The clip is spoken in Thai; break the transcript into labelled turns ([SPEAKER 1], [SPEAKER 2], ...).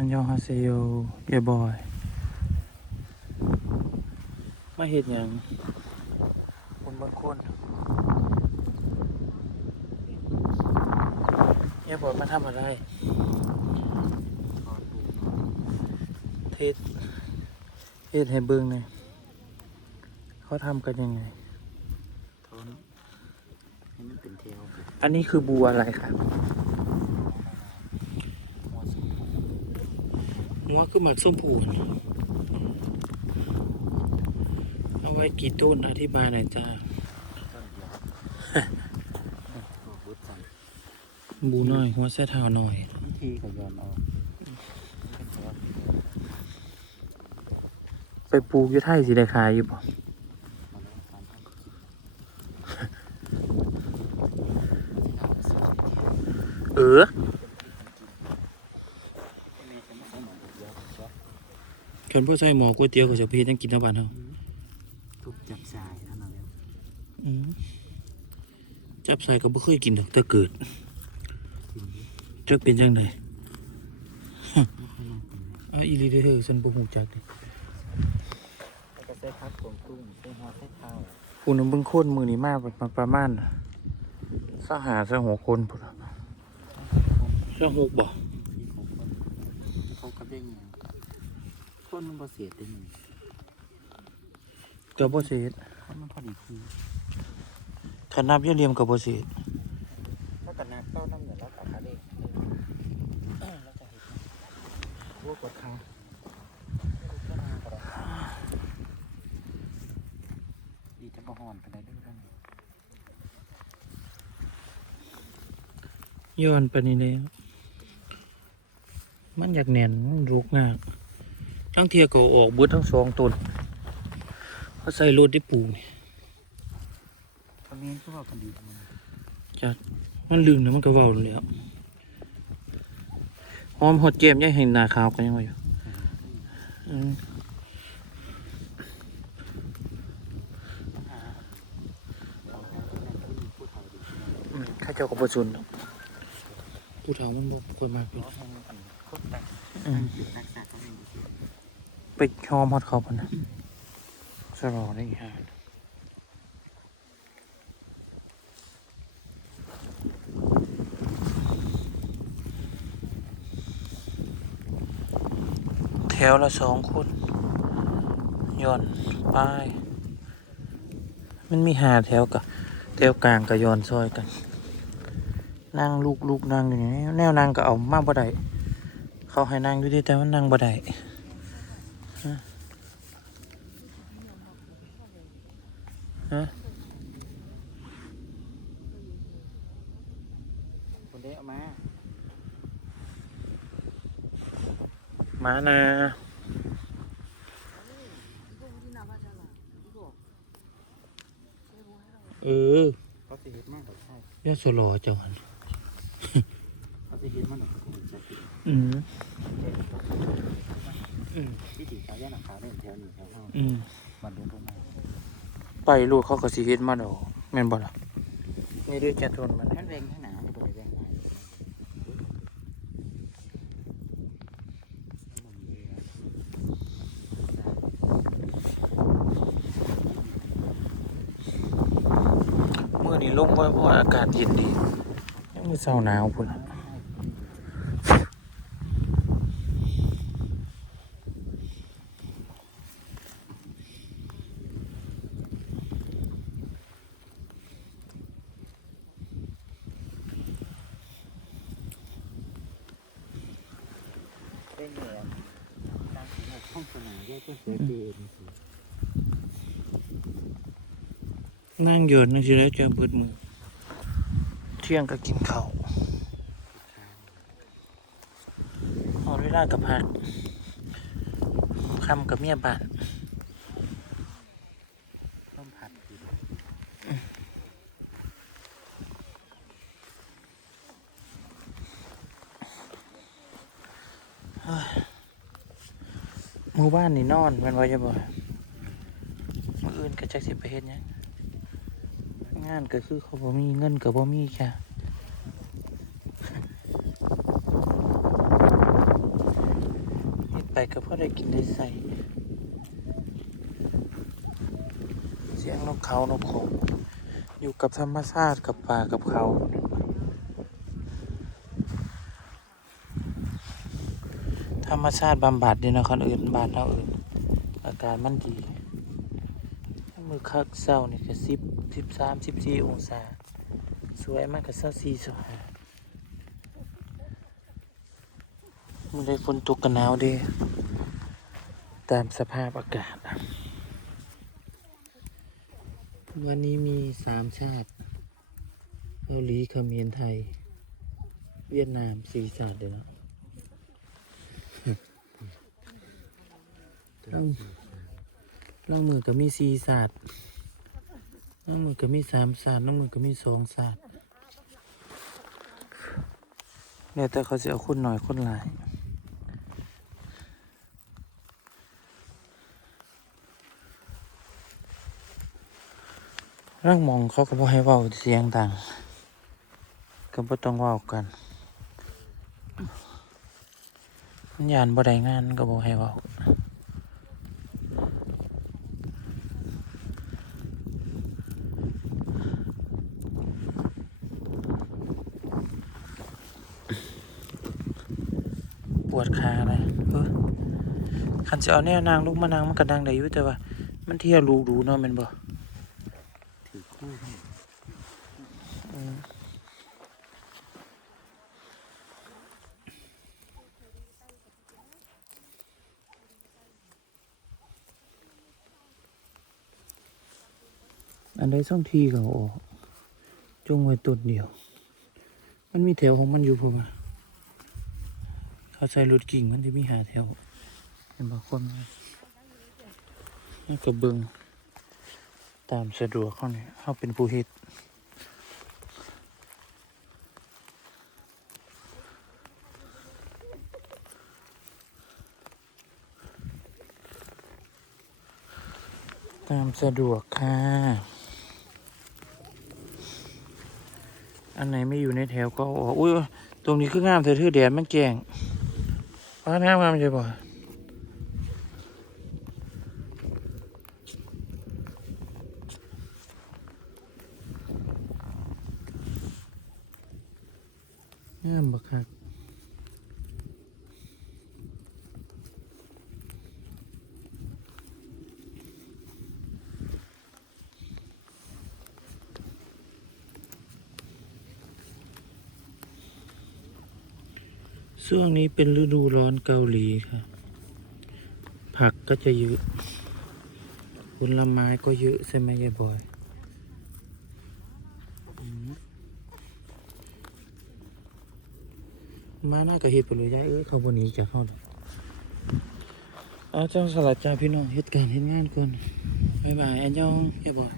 [SPEAKER 1] อันยองฮาเซโยเยบอย มาเห็ดหยังคนบางคนเยบอยมาทำอะไร เทศเทศให้เบิ้งหน่อยเขาทำกันยังไง
[SPEAKER 2] ทนให้มันเป็นเทว
[SPEAKER 1] อันนี้คือบัวอะไรครับ
[SPEAKER 2] หัวสุด
[SPEAKER 1] หัวคือหมักส้มผูนเอาไว้กี่ต้นอธิบายหน่อยจ้า
[SPEAKER 2] ต้นเดียวตัวบุตรจัน
[SPEAKER 1] บูหน่อยหัวเส้เท้าหน่อย
[SPEAKER 2] วิธีก็ย้อนออกเป็นเทว
[SPEAKER 1] ไปปลูกอยี่ไทยสิได้ขายอยู่ป่ะ
[SPEAKER 2] มาแล้วการทำกินมันจะทำให้สุดที่เทว
[SPEAKER 1] เออ
[SPEAKER 2] แม่จะไม่ใช่เหมือนเดียวก็
[SPEAKER 1] คันพ่อใส่หมอก๋วยเตี๋ยวก็จะพี่ต้องกินน้ำบานเฮา
[SPEAKER 2] ทุกจับสายเท่านั้นแล้ว
[SPEAKER 1] อืมจับใส่ก็บ่เคยกินดอกแต่เกิด
[SPEAKER 2] กินดิ
[SPEAKER 1] จักเป็นจังได
[SPEAKER 2] ไม่ค่อยน่ากิน
[SPEAKER 1] เอาอีหลีเด้อเฮ้อฉันบ่ฮู้จักเด้
[SPEAKER 2] แล้วก็ใส่ผักกวางตุ้งใส่หัวใส่เท้า
[SPEAKER 1] ผู้นำเบิ่งคนมื้อนี้มาประประมาณสหาสหกคนพุ่นน่ะสหกบ่
[SPEAKER 2] ที่ของคนเขาก็ได้ไงค นมันบ่เสียได้หนึ่ง
[SPEAKER 1] ก็บ่สิเฮ็ด
[SPEAKER 2] คนมันพอดีที
[SPEAKER 1] คันนับอย่าเหลี่ยมก็บ่สิเฮ็ด
[SPEAKER 2] แล้วก็น้ำเต้าน้ำเหนือแล้วก็ทะเลแล้วก็เห็ดพวกกดขาดีจะบ่หอนไปได้ด้วยกัน
[SPEAKER 1] ย้อนไปนี่เลยมันอยากแน่นมันรุกมาก ทั้งเที่ยก็ออกเบิดทั้งสองต้นเขาใส่รถได้ปลูกนี่
[SPEAKER 2] ตอนนี้ก็ว่ากันดีมัน
[SPEAKER 1] จัดมันลืมนะมันก็เว้าแล้วหอมหดเกมยังเห็นหน้าขาวกันยังว่าอยู่อืม
[SPEAKER 2] เราให้คนนั้นที่มีผู้เฒ่าดี
[SPEAKER 1] อืมข้าเจ้าก็บ่สนดอกผู้เฒ่ามันบ่ค่อยมาก
[SPEAKER 2] ล้อแทงกันโคตรแต่ง
[SPEAKER 1] อืม
[SPEAKER 2] อยู่รักษาเขาเองสิ
[SPEAKER 1] ไปหอมฮอดเขาพุ่นน่ะสรอได้อีกห่าแถวละสองคนย้อนไปมันมีหาแถวกับแถวกลางกับย้อนซอยกัน นั่งลูกลูกนั่งอย่างนี้แนวนั่งก็เอามาบ่ได้เขาให้นั่งอยู่ดีแต่ว่านั่งบ่ได้ฮะ ฮะ
[SPEAKER 2] คนได้เอามา
[SPEAKER 1] มานะเออ
[SPEAKER 2] เขาสิเฮ็ดมากกว่าใช่
[SPEAKER 1] ยอดโซโลจังหัน
[SPEAKER 2] เขาสิเฮ็ดมากกว่าเขาจะติด
[SPEAKER 1] อืมอืม
[SPEAKER 2] ที่ดีเขาย่านขาวได้แถวนี้แถวเฮา
[SPEAKER 1] อืม
[SPEAKER 2] มันดูตรงไหน
[SPEAKER 1] ไปลูกเขาก็สิเฮ็ดมาดอกแม่นบ่ล่ะนี่ด้วยแกทนมัน
[SPEAKER 2] ท่านแรงข้างหนาที่บริเวณไหน
[SPEAKER 1] มื้อนี้ลงบ่เพราะว่าอากาศเย็นดียังมื้อเช้าหนาวพุ่น น่ะ
[SPEAKER 2] ได้เหนื่อยการสำรวจห้องสนามแยกก็เสียเกิน
[SPEAKER 1] นั่งอยู่นั่งสิแล้วจะเบิดมื้อเที่ยงก็กินข้าวฮอดเวลาก็พักค่ำกับเมียบ้าน
[SPEAKER 2] ต้มผัดอยู่
[SPEAKER 1] มื้อวานนี่นอนม่นว่าจะบ่มืออื่นก็จักสิไปเฮ็ดหยังงานก็คือเขาบ่มีเงินก็บ่มีค่ะก็พอได้กินได้ใส่ เสียงนกเขานกเขาอยู่กับธรรมชาติกับป่ากับเขา ธรรมชาติบำบัดดีนะคนอื่นบ้านเราอื่น อากาศมันดี มือคักเศร้านี่ก็สิบสิบสามสิบสี่องศา สวยมากกับเศร้าสี่สิบห้ามันได้ฝนตกกันหนาวดีตามสภาพอากาศ วันนี้มีสามชาติเกาหลีเขมรไทย เวียดนามสี่ชาติเดียวนะ ล่างล่างมือก็มีสี่ศาสตร์ล่างมือก็มีสามศาสตร์ล่างมือก็มีสองศาสตร์เนี่ยแต่เขาจะเอาคนหน่อยคนหลายร่างมองเขาก็บ่ให้เว้าเสียงดังก็บ่ต้องเว้ากันมันยานบ่ได้งานก็บ่ให้เว้า วดขาเลยเออคันจะเอาแนวนางลูกมานางมันก็ดังได้อยู่แต่ว่า มันเที่ยวรูดูเนาะมันบ่
[SPEAKER 2] ถือคู่
[SPEAKER 1] อันใดช่องทีก็ออกจงไว้ต้นเดียว มันมีแถวของมันอยู่พูมา เขาใช้รถกิ่งมันที่มีหาแถวเห็นบอกคนนี่กระเบิงตามสะดวกเขาเนี่ยเขาเป็นผู้เฮ็ดตามสะดวกค่ะ อันไหนไม่อยู่ในแถวก็อาออกอุ้ย ตรงนี้คืองามเธอถือแดดมันแกง ว่างามงามใช่ป่ะงามบักคัก ช่วงนี้เป็นฤดูร้อนเกาหลีค่ะ ผักก็จะเยอะผลไม้ก็เยอะใช่ไหมยายบอยมาหน้ากับเห็ดไปเลยยายเอ้ยเขาบนนี้จะเข้าดอกเอาเจ้าสลัดจ้าพี่น้องเฮ็ดการเฮ็ดงานก่อนบ๊ายบายอันยองยายบอย